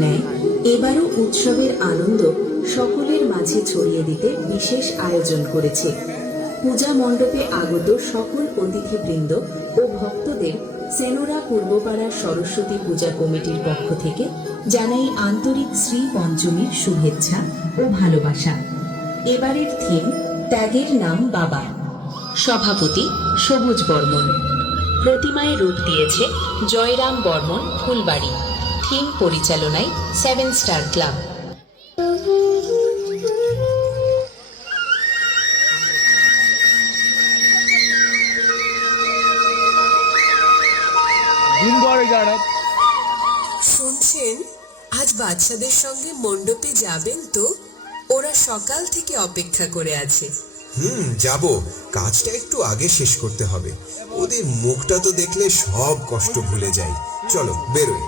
ন্যায় এবারও উৎসবের আনন্দ সকলের মাঝে ছড়িয়ে দিতে বিশেষ আয়োজন করেছে। পূজা মণ্ডপে আগত সকল অতিথিবৃন্দ ও ভক্তদের সেনোরা পূর্বপাড়ার সরস্বতী পূজা কমিটির পক্ষ থেকে জানাই আন্তরিক শ্রী পঞ্চমীর শুভেচ্ছা ও ভালোবাসা। এবারের থিম ত্যাগের নাম বাবা। সভাপতি সবুজ বর্মন। প্রতিমায় রূপ দিয়েছে জয়রাম বর্মন, ফুলবাড়ি। থিম পরিচালনায় 7 স্টার ক্লাব। শুনছেন, আজ বাচ্চাদের সঙ্গে মণ্ডপে যাবেন তো? ওরা সকাল থেকে অপেক্ষা করে আছে। যাব। কাজটা একটু আগে শেষ করতে হবে। ওদের মুখটা তো দেখলে সব কষ্ট ভুলে যাই। চলো বেরোই।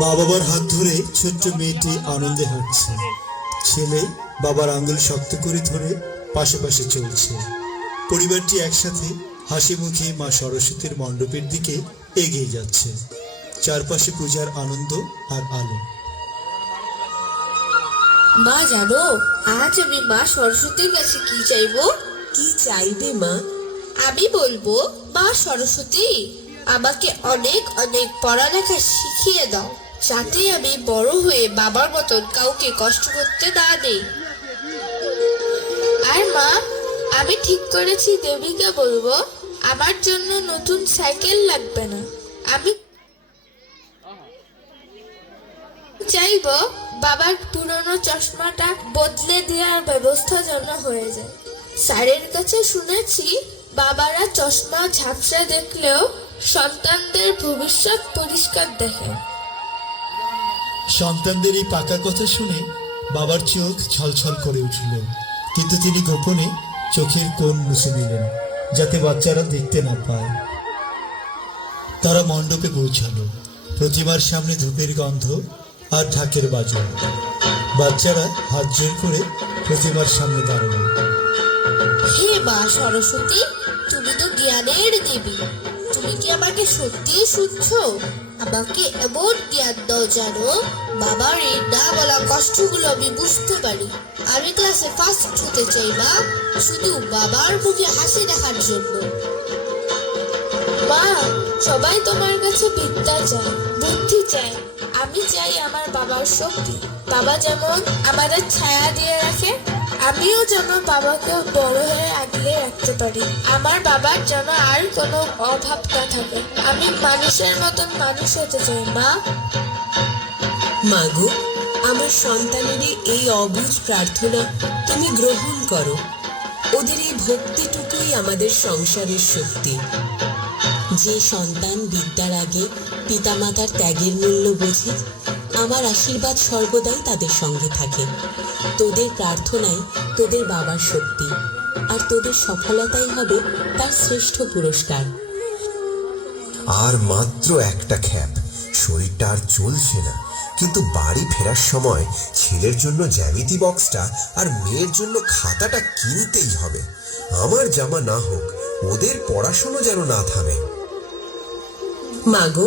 মা বাবার হাত ধরে ছোট্ট মেয়েটি আনন্দে হাঁটছে। ছেলে বাবার আঙ্গুল শক্ত করে ধরে পাশে পাশে চলছে। পরিবারটি একসাথে হাসি মুখে মা সরস্বতীর মণ্ডপের দিকে এগিয়ে যাচ্ছে। চারপাশে পূজার আনন্দ আর আলো। মা জানো, আজ আমি মা সরস্বতীর কাছে কি চাইবো? কি চাইবে মা? আমি বলবো, মা সরস্বতী, আমাকে অনেক অনেক পড়ালেখা শিখিয়ে দাও, যাতে আমি বড় হয়ে বাবার মতন কাউকে কষ্ট করতে না দেই। আর মা, আমি ঠিক করেছি দেবীকে বলবো আমার জন্য নতুন সাইকেল লাগবে না। আমি চাইবো বাবার পুরনো চশমাটা বদলে দেওয়ার ব্যবস্থা যেন হয়ে যায়। স্যারের কাছে শুনেছি বাবারা চশমা ঝাপসা দেখলেও সন্তানদের ভবিষ্যৎ পরিষ্কার দেখে। সন্তানদের এই পাকা কথা শুনে বাবার চোখ ছলছল করে উঠল, কিন্তু তিনি গোপনে চোখের কোণ মুছে নিলেন যাতে বাচ্চারা দেখতে না পায়। তারা মণ্ডপে পৌঁছালো। প্রতিমার সামনে ধূপের গন্ধ আর ঢাকের বাজন। বাচ্চারা হাত জোর করে প্রতিমার সামনে দাঁড়ালো। হে মা সরস্বতী, তুমি তো জ্ঞানের দেবী, তুমি কি আমাকে সত্যি শুনছো? আমাকে এমন জ্ঞান দাও জানো বাবার এই না বলা কষ্টগুলো আমি বুঝতে পারি। আমি ক্লাসে ফার্স্ট হতে চাই মা, শুধু বাবার মুখে হাসি দেখার জন্য। মা, সবাই তোমার কাছে বিদ্যা চায়, বুদ্ধি চায়। আমি চাই আমার বাবার শক্তি। বাবা যেমন আমাদের ছায়া দিয়ে রাখে, আমিও যেন বাবাকে বড় হয়ে আগলে রাখতে পারি। আমার বাবার যেন আর কোনো অভাব না থাকে। আমি মানুষের মতন মানুষ হতে চাই মা। মাগো, আমার সন্তানেরই এই অবুঝ প্রার্থনা তুমি গ্রহণ করো। ওদের এই ভক্তিটুকুই আমাদের সংসারের শক্তি। যে সন্তান বিদ্যার আগে পিতামাতার ত্যাগের মূল্য বোঝে, আমার আশীর্বাদ সর্বদাই তাদের সঙ্গে থাকে। তোদের প্রার্থনাই তোদের বাবার শক্তি, আর তোদের সফলতাই হবে তার শ্রেষ্ঠ পুরস্কার। আর মাত্র একটা খ্যাপ, শরীরটা আর চলছে না, কিন্তু বাড়ি ফেরার সময় ছেলের জন্য জ্যামিতি বক্সটা আর মেয়ের জন্য খাতাটা কিনতেই হবে। আমার জামা না হোক, ওদের পড়াশোনা যেন না থামে। মাগো,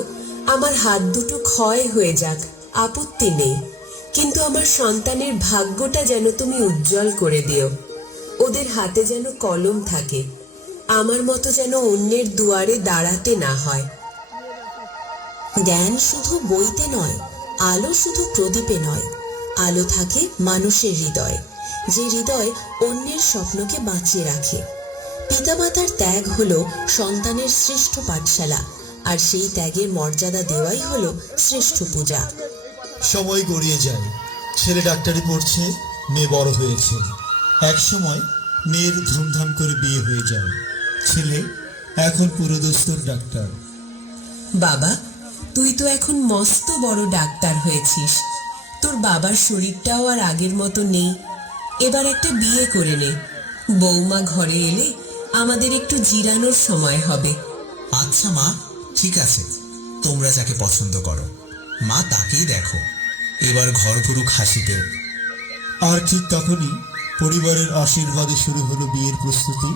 আমার হাত দুটো ক্ষয় হয়ে যাক, আপত্তি নেই, কিন্তু আমার সন্তানের ভাগ্যটা যেন তুমি উজ্জ্বল করে দিও। ওদের হাতে যেন কলম থাকে, আমার মতো যেন অন্যের দুয়ারে দাঁড়াতে না হয়। জ্ঞান শুধু বইতে নয়, আলো শুধু প্রদীপে নয়, আলো থাকে মানুষের হৃদয়, যে হৃদয় অন্যের স্বপ্নকে বাঁচিয়ে রাখে। পিতামাতার ত্যাগ হলো সন্তানের শ্রেষ্ঠ পাঠশালা, আর সেই ত্যাগের মর্যাদা দেওয়াই হলো শ্রেষ্ঠ পূজা। সময় গড়িয়ে যায়। ছেলে ডাক্তারি পড়ছে, মেয়ে বড় হয়েছে। এক সময় মেয়ের ধুমধাম করে বিয়ে হয়ে যায়। ছেলে এখন পুরোদস্তুর ডাক্তার। বাবা, তুই তো এখন মস্ত বড় ডাক্তার হয়েছিস। তোর বাবার শরীরটাও আর আগের মতো নেই। এবার একটা বিয়ে করে নে। বৌমা ঘরে এলে আমাদের একটু জিরানোর সময় হবে। আচ্ছা মা, ঠিক আছে, তোমরা যাকে পছন্দ করো মা তাকেই দেখো। এবার ঘর ঘুরুক হাসিতে। আর ঠিক তখনই পরিবারের আশীর্বাদে শুরু হলো বিয়ের প্রস্তুতি।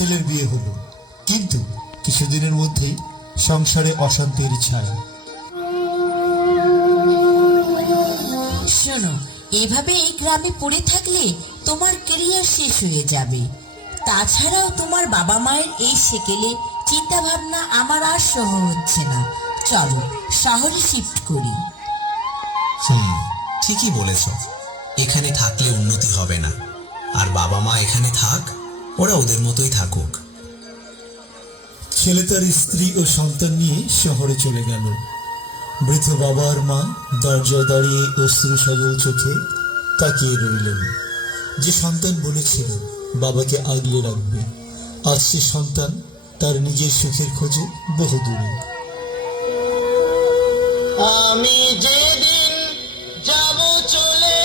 ছেলের বিয়ে হলো, কিন্তু কিছুদিনের মধ্যেই সংসারে অশান্তির ছায়া। শোনো, এভাবে এই গ্রামে পড়ে থাকলে তোমার ক্যারিয়ার শেষ হয়ে যাবে। তাছাড়াও তোমার বাবা মায়ের এই সেকেলে চিন্তা ভাবনা আমার আর সহ হচ্ছে না। চলো শহরে শিফট করি। ঠিকই বলেছ, এখানে থাকলে উন্নতি হবে না। আর বাবা মা এখানে থাক, ওরা ওদের মতোই থাকুক। ছেলে তার স্ত্রী ও সন্তান নিয়ে শহরে চলে গেল। বৃদ্ধ বাবা আর মা দরজায় দাঁড়িয়ে অশ্রু সজল চোখে তাকিয়ে রইলেন। যে সন্তান বলেছিল বাবাকে আগলে রাখবে, আজ সে সন্তান তার নিজের সুখের খোঁজে বহু দূরে। আমি যেদিন যাব চলে,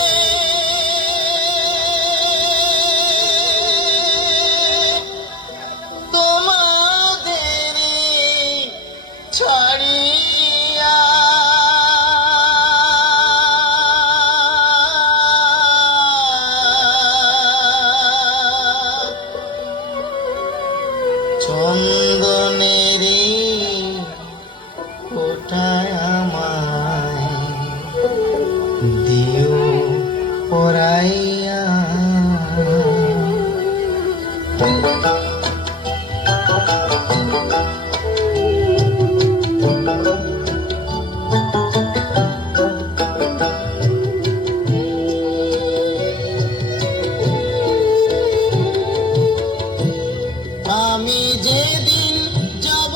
তোমাদের ছাড়িয়া, চন্দনেরি কোটায় আমায় দিও পরাইয়া। আমি যেদিন যাব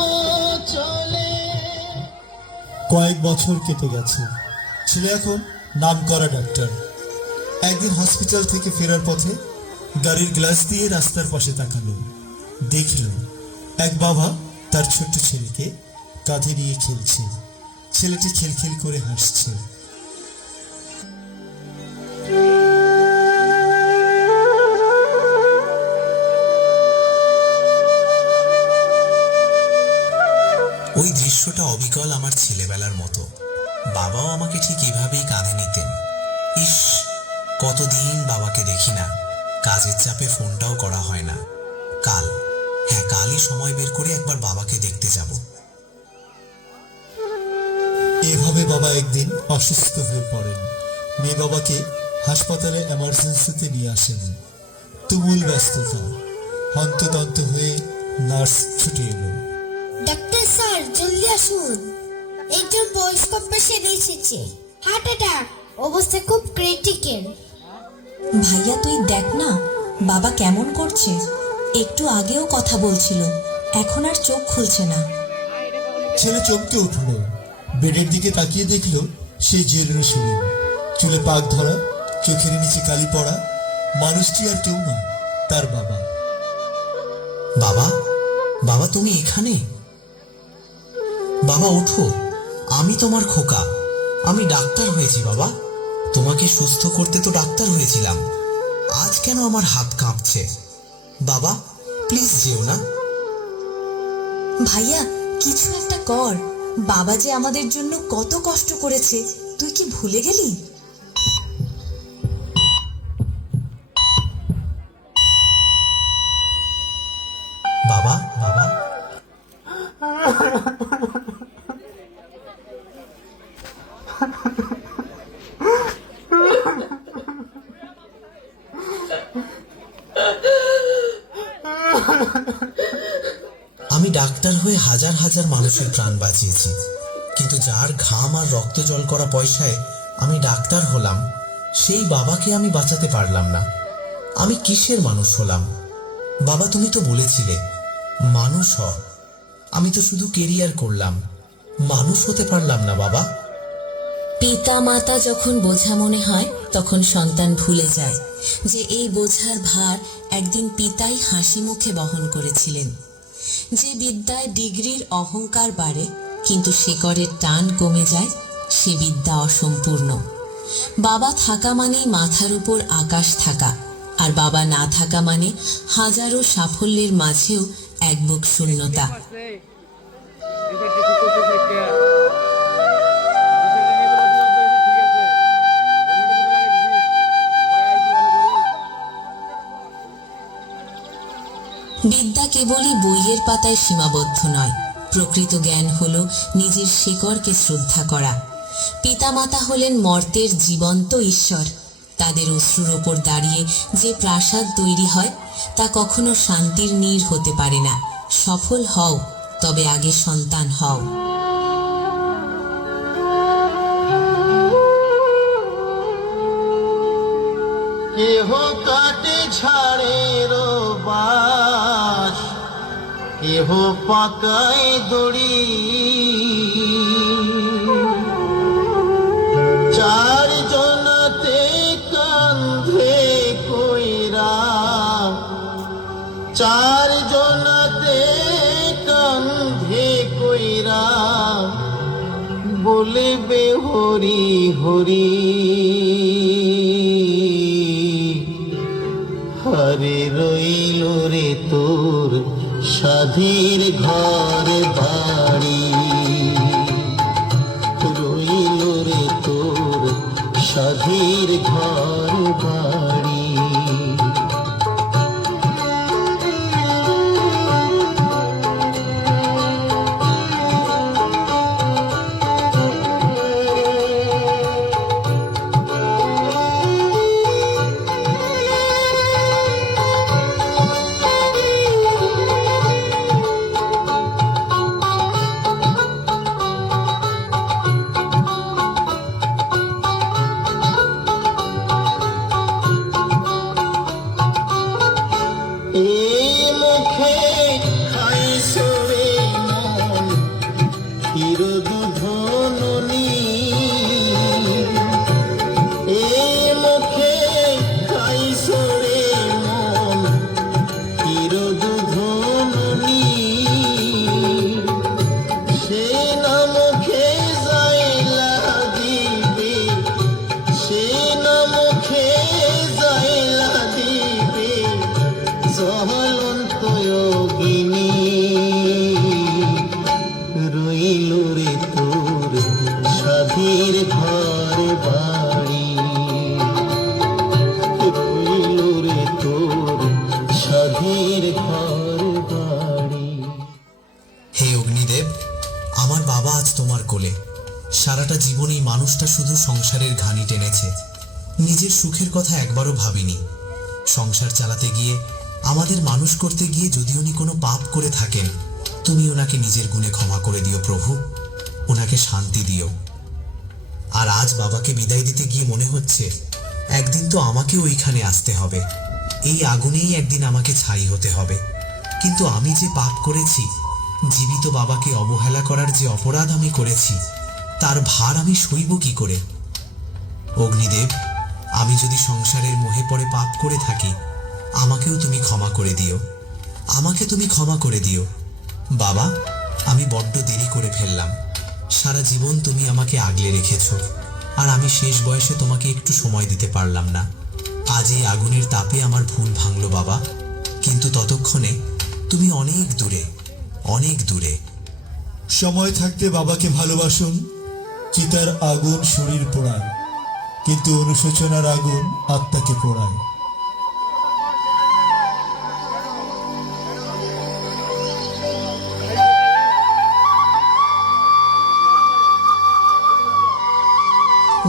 চলে। কয়েক বছর কেটে গেছে। ছেলে এখন নামকরা ডাক্তার। একদিন হসপিটাল থেকে ফেরার পথে গাড়ির গ্লাস দিয়ে রাস্তার পাশে তাকালো। দেখল এক বাবা তার ছোট্ট ছেলেকে কাঁধে নিয়ে খেলছে। ছেলেটি খিলখিল করে হাসছে। ওই দৃশ্যটা অবিকল আমার ছেলেবেলার মতো। বাবাও আমাকে ঠিক এভাবেই কাঁধে নিতেন। ইস, কতদিন বাবাকে দেখি না, কাজের চাপে ফোনটাও করা হয় না। কালই সময় বের করে একবার বাবাকে দেখতে যাব। এভাবে বাবা একদিন অসুস্থ হয়ে পড়েন। মেয়ে বাবাকে হাসপাতালে এমার্জেন্সিতে নিয়ে আসেন। তুমুল ব্যস্ততা, হন্তদন্ত হয়ে নার্স ছুটে এলো। ডাক্তার স্যার জলদি আসুন, একজন বয়স্ক পেশেন্ট এসেছে, হার্ট অ্যাটাক, অবস্থা খুব ক্রিটিক্যাল। ভাইয়া তুই দেখ না বাবা কেমন করছে। একটু আগেও কথা বলছিল, এখন আর চোখ খুলছে না। ছেলে চমকে উঠল। বেডের দিকে তাকিয়ে দেখল সে জীর্ণ শরীর, চুলে পাক ধরা, চোখের নিচে কালি পড়া। মানুষটি আর কেউ না, তার বাবা। বাবা, বাবা তুমি এখানে? বাবা ওঠো, আমি তোমার খোকা। আমি ডাক্তার হয়েছি বাবা। তোমাকে সুস্থ করতে তো ডাক্তার হয়েছিলাম। আজ কেন আমার হাত কাঁপছে? বাবা প্লিজ যেও না। ভাইয়া কিছু একটা কর, বাবা যে আমাদের জন্য কত কষ্ট করেছে, তুই কি ভুলে গেলি? বাবা, বাবা আমি ডাক্তার হয়ে হাজার হাজার মানুষের প্রাণ বাঁচিয়েছি, কিন্তু যার ঘাম আর রক্ত জল করা পয়সায় আমি ডাক্তার হলাম, সেই বাবাকে আমি বাঁচাতে পারলাম না। আমি কিসের মানুষ হলাম? বাবা তুমি তো বলেছিলে মানুষ হ। আমি তো শুধু কেরিয়ার করলাম, মানুষ হতে পারলাম না বাবা। পিতা মাতা যখন বোঝা মনে হয় তখন সন্তান ভুলে যায় যে এই বোঝার ভার একদিন পিতাই হাসি মুখে বহন করেছিলেন। যে বিদ্যায় ডিগ্রির অহংকার বাড়ে কিন্তু শেকড়ের টান কমে যায়, সে বিদ্যা অসম্পূর্ণ। বাবা থাকা মানেই মাথার উপর আকাশ থাকা, আর বাবা না থাকা মানে হাজারো সাফল্যের মাঝেও এক বুক শূন্যতা। বিদ্যা কেবলই বইয়ের পাতায় সীমাবদ্ধ নয়, প্রকৃত জ্ঞান হলো নিজের শিকড়কে শ্রদ্ধা করা। পিতামাতা হলেন মর্তের জীবন্ত ঈশ্বর। তাদের অশ্রুর ওপর দাঁড়িয়ে যে প্রাসাদ তৈরি হয় তা কখনো শান্তির নীড় হতে পারে না। সফল হও, তবে আগে সন্তান হও। কেহ কাটে ঝাড়ের বাস, কেহ পাকায় দড়ি, চার জনাতে কান্ধে কইরা, চার জনাতে কান্ধে কইরা বলবে হরি হরি। হরে রইল রে তোর সাধের ঘর বাড়ি, রইল রে তোর সাধের ঘর বাড়ি। রইল রে তোর সাধের ঘর বাড়ি, রইল রে তোর সাধের ঘর বাড়ি। হে অগ্নিদেব, আমার বাবা আজ তোমার কোলে। সারাটা জীবন এই মানুষটা শুধু সংসারের ঘানি টেনেছে, নিজের সুখের কথা একবারও ভাবিনি। সংসার চালাতে গিয়ে, আমাদের মানুষ করতে গিয়ে যদি উনি কোনো পাপ করে থাকেন, তুমি ওনাকে নিজের গুণে ক্ষমা করে দিও প্রভু, ওনাকে শান্তি দিও। আর আজ বাবাকে বিদায় দিতে গিয়ে মনে হচ্ছে একদিন তো আমাকেও ওইখানে আসতে হবে, এই আগুনেই একদিন আমাকে ছাই হতে হবে। কিন্তু আমি যে পাপ করেছি, জীবিত বাবাকে অবহেলা করার যে অপরাধ আমি করেছি, তার ভার আমি সইব কি করে? অগ্নিদেব, আমি যদি সংসারের মোহে পড়ে পাপ করে থাকি, আমাকেও তুমি ক্ষমা করে দিও, আমাকে তুমি ক্ষমা করে দিও। বাবা, আমি বড্ড দেরি করে ফেললাম। সারা জীবন তুমি আমাকে আগলে রেখেছ, আর আমি শেষ বয়সে তোমাকে একটু সময় দিতে পারলাম না। আজ এই আগুনের তাপে আমার ভুল ভাঙল বাবা, কিন্তু ততক্ষণে তুমি অনেক দূরে, অনেক দূরে। সময় থাকতে বাবাকে ভালোবাসুন। চিতার আগুন শরীর পোড়ায়, কিন্তু অনুশোচনার আগুন আত্মাকে পোড়ায়।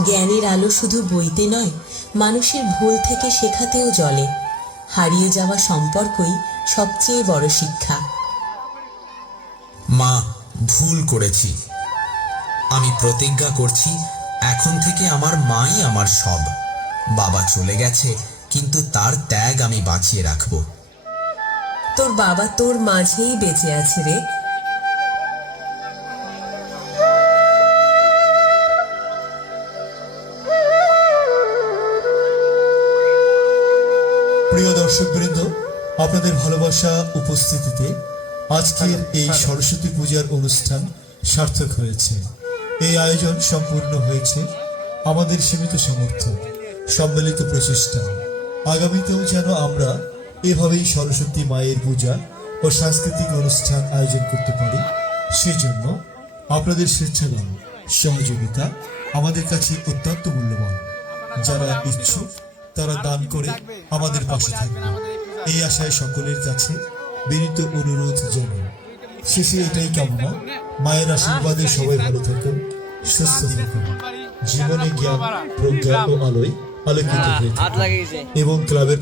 জ্ঞানের আলো শুধু বইতে নয়, মানুষের ভুল থেকে শেখাতেও জ্বলে। হারিয়ে যাওয়া সম্পর্কই সবচেয়ে বড় শিক্ষা। মা, ভুল করেছি। আমি প্রতিজ্ঞা করছি, এখন থেকে আমার মাই আমার সব। বাবা চলে গেছে, কিন্তু তার ত্যাগ আমি বাঁচিয়ে রাখব। তোর বাবা তোর মাঝেই বেঁচে আছে রে। প্রিয় দর্শকবৃন্দ, আপনাদের ভালোবাসা উপস্থিতিতে আজকের এই সরস্বতী পূজার অনুষ্ঠান সার্থক হয়েছে। এই আয়োজন সম্পূর্ণ হয়েছে আমাদের সীমিত সামর্থ্য, সম্মিলিত প্রচেষ্টা। আগামীতেও যেন আমরা এভাবেই সরস্বতী মায়ের পূজা ও সাংস্কৃতিক অনুষ্ঠান আয়োজন করতে পারি, সেজন্য আপনাদের স্বেচ্ছাদান সহযোগিতা আমাদের কাছে অত্যন্ত মূল্যবান। যারা ইচ্ছুক তারা দান করে আমাদের পাশে থাকবে, এই আশায় সকলের কাছে বিনীত অনুরোধ জানাই। শেষে এটাই কামনা, মায়ের আশীর্বাদে সবাই ভালো থাকুন, সুস্থ থাকুন, জীবনে জ্ঞান, প্রজ্ঞা ও আলোয় আলোকিত হয়ে থাকুন এবং ক্লাবের